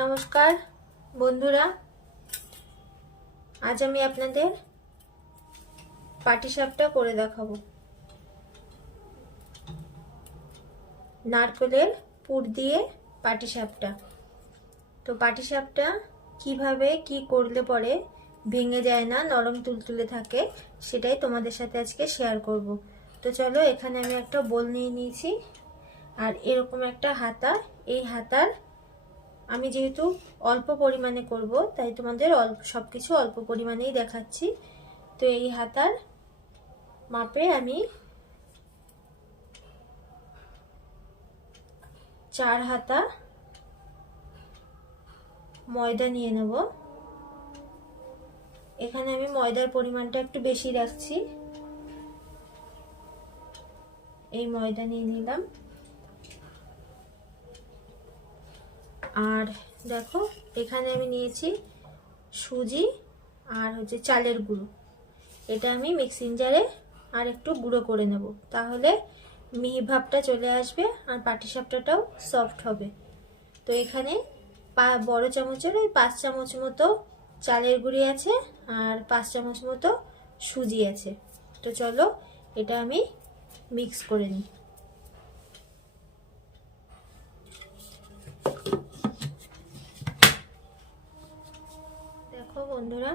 নমস্কার, বন্ধুরা। আজ আমি আপনাদের পাটিসাপটা করে দেখাবো। নারকেলের পুর দিয়ে পাটিসাপটা। তো পাটিসাপটা কীভাবে, কি করলে পরে ভেঙে যায় না, নরম তুলতুলে থাকে, সেটাই তোমাদের সাথে আজকে শেয়ার করব। তো চলো, এখানে আমি একটা বোল নিয়ে নিয়েছি। আর এরকম একটা হাতা, এই হাতার আমি যেহেতু অল্প পরিমাণে করব, তাই তোমাদের অল্প সব কিছু অল্প পরিমাণেই দেখাচ্ছি। তো এই হাতার মাপে আমি চার হাতা ময়দা নিয়ে নেব। এখানে আমি ময়দার পরিমাণটা একটু বেশি রাখছি। এই ময়দা নিয়ে নিলাম। আর দেখো, এখানে আমি নিয়েছি সুজি আর হচ্ছে চালের গুঁড়ো। এটা আমি মিক্সিং জারে আর একটু গুঁড়ো করে নেব। তাহলে মিহি ভাবটা চলে আসবে আর পাটিসাপটাটাও সফট হবে। তো এখানে বড় চামচের ওই পাঁচ চামচ মতো চালের গুঁড়ি আছে আর পাঁচ চামচ মতো সুজি আছে। তো চলো, এটা আমি মিক্স করে নিই দেখো বন্ধুরা।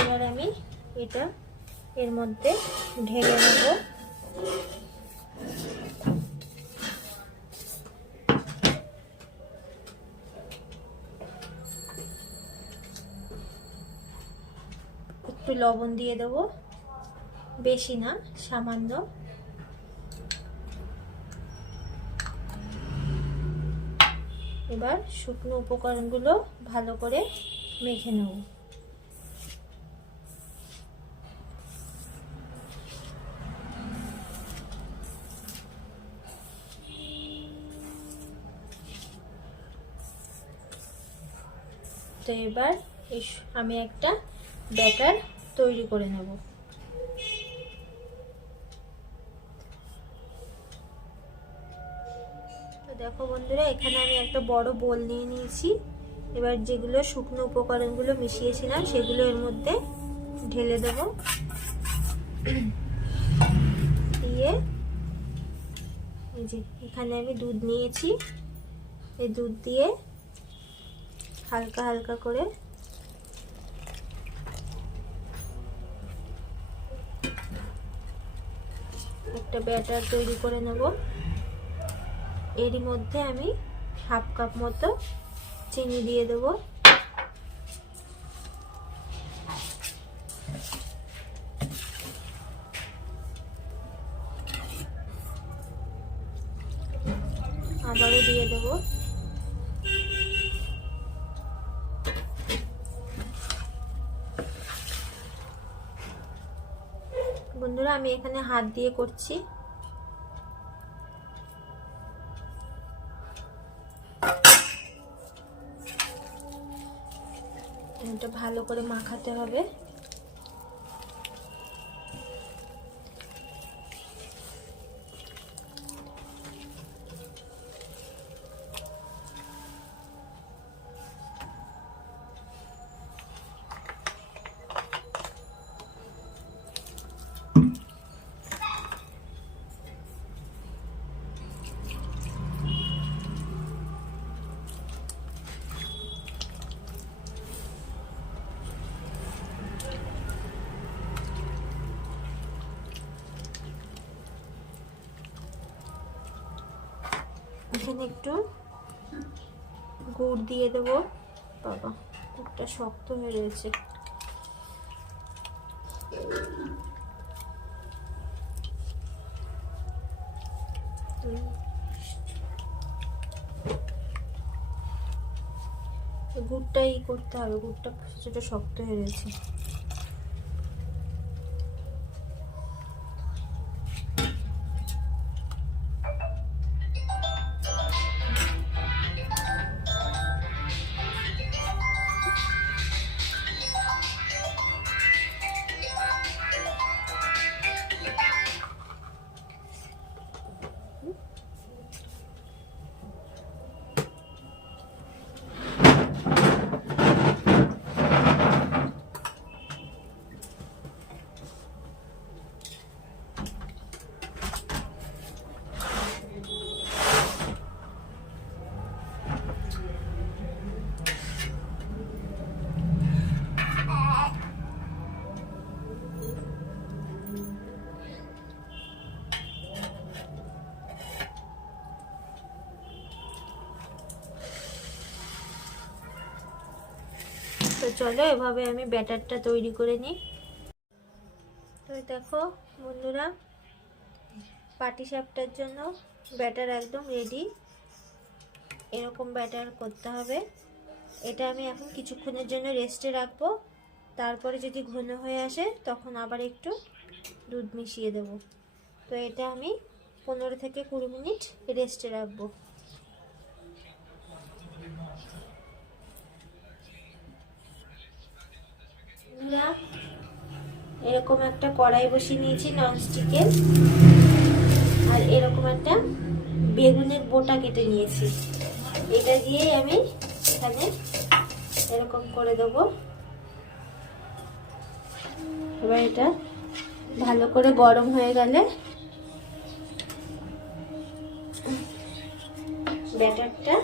এবার আমি এটা এর মধ্যে ঢেলে নেব। একটু লবণ দিয়ে দেব। বেশি না, সামান্য। এবার শুকনো উপকরণগুলো ভালো করে মেখে নেব। তো এবার আমি একটা ব্যাটার তৈরি করে নেব। দেখো বন্ধুরা, এখানে একটা বড় বোল নিয়ে নিয়েছি। এবার যেগুলো শুকনো উপকরণগুলো মিশিয়েছিলাম, সেগুলো এর মধ্যে ঢেলে দেব। দিয়ে এই যে এখানে আমি দুধ নিয়েছি। এই দুধ দিয়ে হালকা হালকা করে একটা ব্যাটার তৈরি করে নেব। এরই মধ্যে আমি হাফ কাপ মতো চিনি দিয়ে দেব। আবারও দিয়ে দেব। বন্ধুরা, আমি এখানে হাত দিয়ে করছি। ভালো করে মাখাতে হবে। এখানে একটু গুড় দিয়ে দেব। বাবা গুড়টা শক্ত হয়ে রয়েছে। গুড়টাই করতে হবে, গুড়টা কিছুটা শক্ত হয়ে রয়েছে। তো চলো এভাবে আমি ব্যাটারটা তৈরি করে নিই। তো দেখো বন্ধুরা, পাটি সাপটার জন্য ব্যাটার একদম রেডি এরকম ব্যাটার করতে হবে। এটা আমি এখন কিছুক্ষণের জন্য রেস্টে রাখব। তারপরে যদি ঘন হয়ে আসে, তখন আবার একটু দুধ মিশিয়ে দেব। তো এটা আমি পনেরো থেকে কুড়ি মিনিট রেস্টে রাখব বন্ধুরা, এরকম একটা কড়াই বসিয়ে নিয়েছি ননস্টিকের আর এরকম একটা বেগুনের বোটা কেটে নিয়েছি। এটা দিয়েই আমি এখানে এরকম করে দেবো। এবার এটা ভালো করে গরম হয়ে গেলে ব্যাটারটা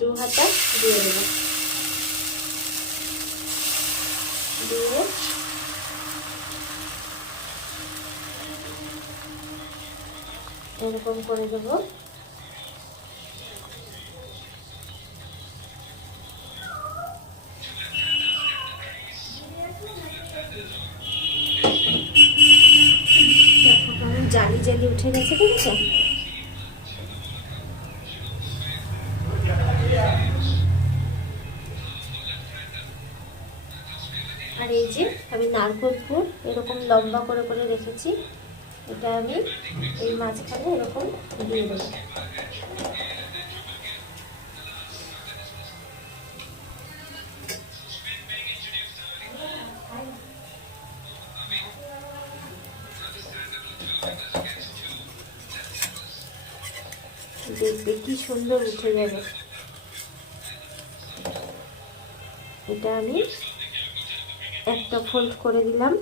দু হাতা দিয়ে দেবো। দিয়ে এরকম করে দেবো। জালি জালি উঠে গেছে, দেখছ? আর এই যে আমি নারকোল ফুল এরকম লম্বা করে করে রেখেছি। এটা আমি এই মাঝখানে এরকম দিয়ে দেবো। দেখবে কি সুন্দর উঠে যাবে এটা আমি একটা ফোল্ড করে দিলাম।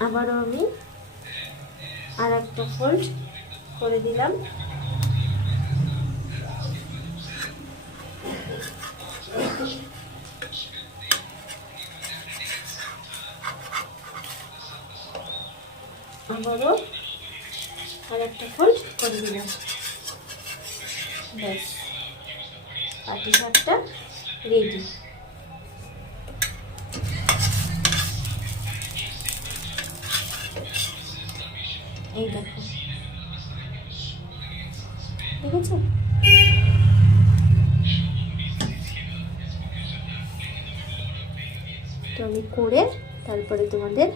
আবারও আমি আর একটা ফোল্ড করে দিলাম আবারও আর একটা ফোল্ড করে দিলাম ব্যাস পাটি সাপটা রেডি এই দেখো। দেখেছ? তো আমি করে তারপরে তোমাদের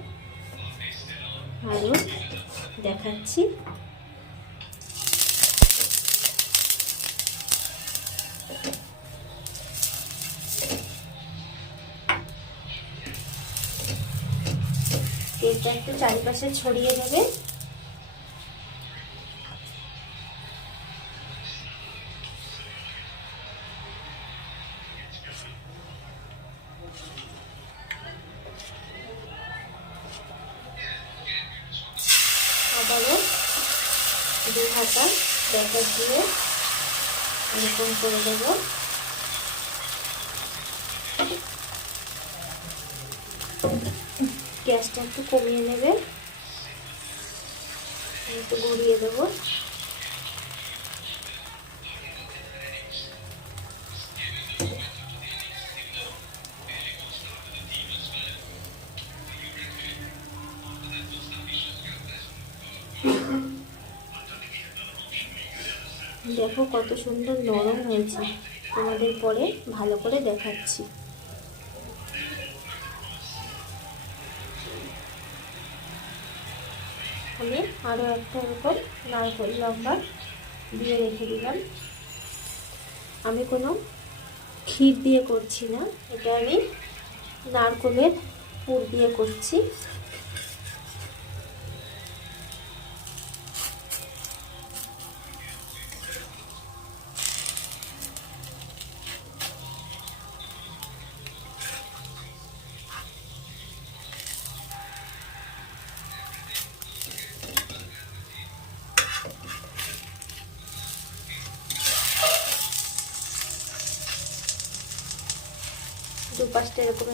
আরও দেখাচ্ছি। তেলটা একটু চারিপাশে ছড়িয়ে দেবে। করে দেবো। গ্যাসটা একটু কমিয়ে নেবে। একটু গড়িয়ে দেবো। দেখো কত সুন্দর নরম হয়েছে। তোমাদের পরে ভালো করে দেখাচ্ছি। আমি আরও একটা এরকম নারকল লম্বা দিয়ে রেখে দিলাম। আমি কোনো ক্ষীর দিয়ে করছি না। এটা আমি নারকলের পুর দিয়ে করছি।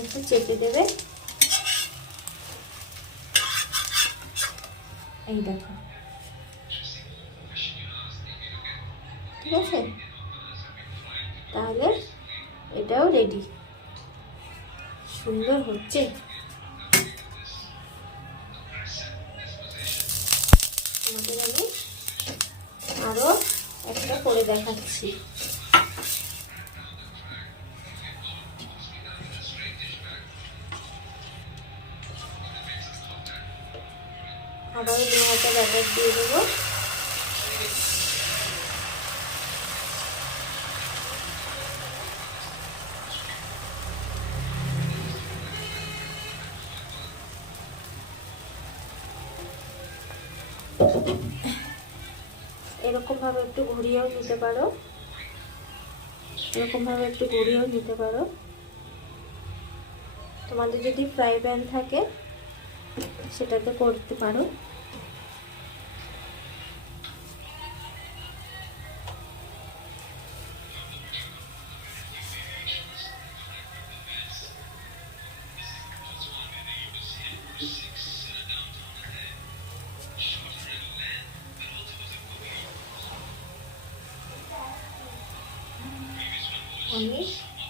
একটু চেপে দেবে। এই দেখো। ঠিক আছে? তাহলে এটাও রেডি সুন্দর হচ্ছে। আমি আরও একটা করে দেখাচ্ছি। আবার দু হাতে ব্যাটার দিয়ে দেবো। এরকম ভাবে একটু ঘুরিয়েও নিতে পারো। এরকম ভাবে একটু ঘুরিয়েও নিতে পারো। তোমাদের যদি ফ্রাই প্যান থাকে, সেটাতে করতে পারো।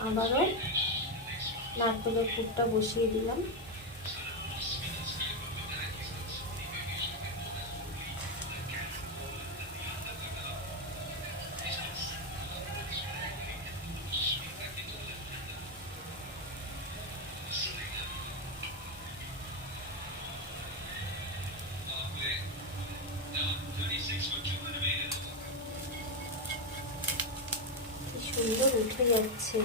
আবারও নারকেলের পুরটা বসিয়ে দিলাম। সুন্দর উঠে যাচ্ছে।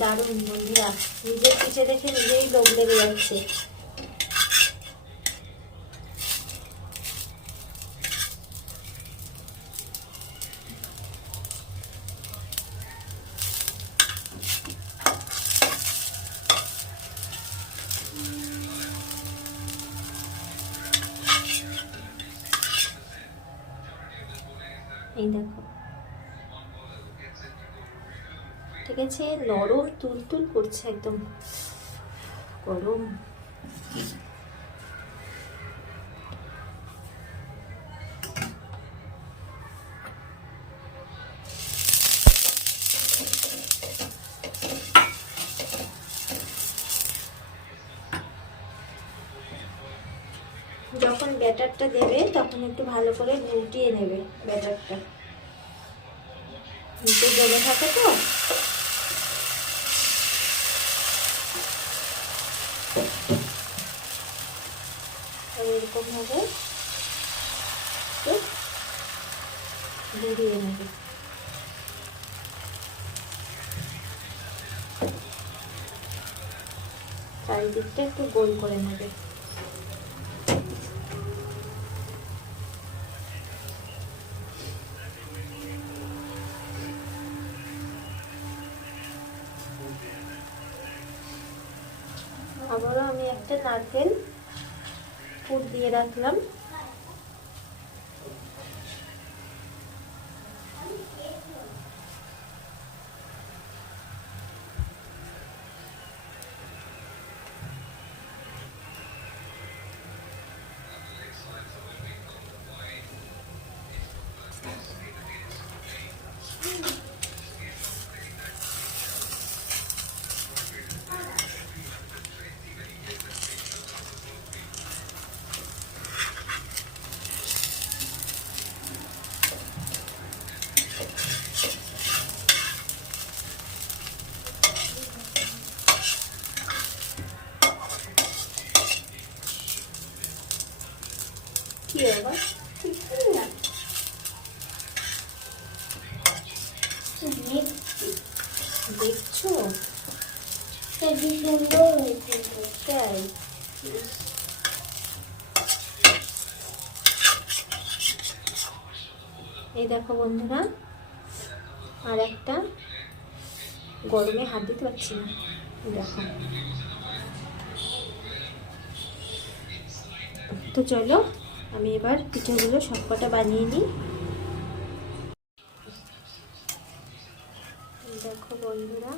দারুণ বন্ধুরা নিজের পিছিয়ে দেখে নিজেই লোভ লেগে যাচ্ছে এই দেখো আছে নরম তুলতুল করছে একদম। গরম। যখন ব্যাটারটা দেবে, তখন একটু ভালো করে উল্টিয়ে নেবে ব্যাটারটা। নিচে জমে থাকে তো আর এরকম ভাবে একটু ঘুরিয়ে নেবে চারিদিকটা একটু গোল করে নেবে। আবারও আমি একটা নারকেল পুর দিয়ে রাখলাম। দেখছ এই দেখো বন্ধুরা আর একটা গরমে হাত দিতে পারছি না। দেখো। তো চলো আমি এবার পিঠেগুলো সবকটা বানিয়ে নিই এই দেখো বন্ধুরা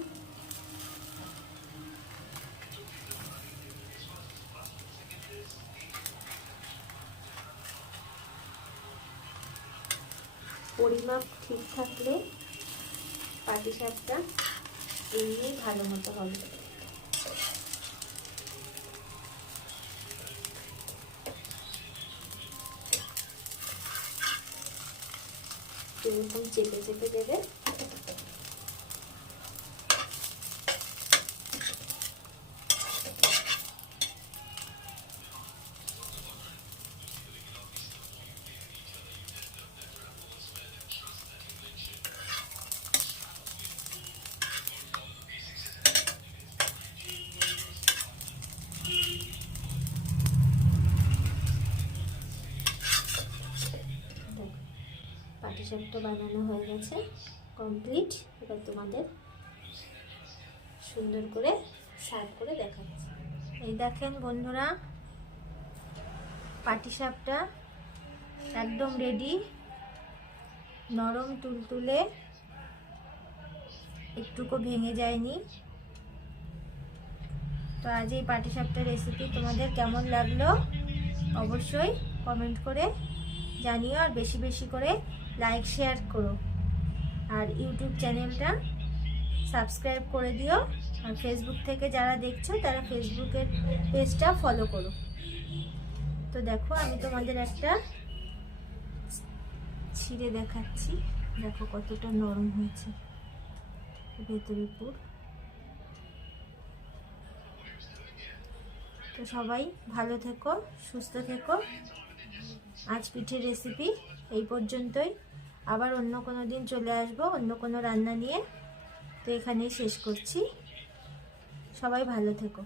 পরিমাপ ঠিক থাকলে পাটিসাপটা এমনি ভালো মতো হবে এরকম চেপে চেপে দেবে দেখো পাটিসাপটা বানানো হয়ে গেছে কমপ্লিট এবার তোমাদের সুন্দর করে সার্ভ করে দেখাচ্ছি। এই দেখেন বন্ধুরা পাটিসাপটা একদম রেডি নরম তুলতুলে, একটুকু ভেঙে যায়নি। তো আজ এই পাটিসাপটার রেসিপি তোমাদের কেমন লাগল অবশ্যই কমেন্ট করে জানিও, আর বেশি বেশি করে লাইক শেয়ার করো। আর ইউটিউব চ্যানেলটা সাবস্ক্রাইব করে দিও। আর ফেসবুক থেকে যারা দেখছ, তারা ফেসবুকের পেজটা ফলো করো। তো দেখো, আমি তোমাদের একটা ছিঁড়ে দেখাচ্ছি। দেখো কতটা নরম হয়েছে। ভেতরের পুর। তো সবাই ভালো থেকো, সুস্থ থেকো। আজ পিঠের রেসিপি এই পর্যন্তই। আবার অন্য কোনো দিন চলে আসব, অন্য কোনো রান্না নিয়ে। তো এখানেই শেষ করছি। সবাই ভালো থেকো।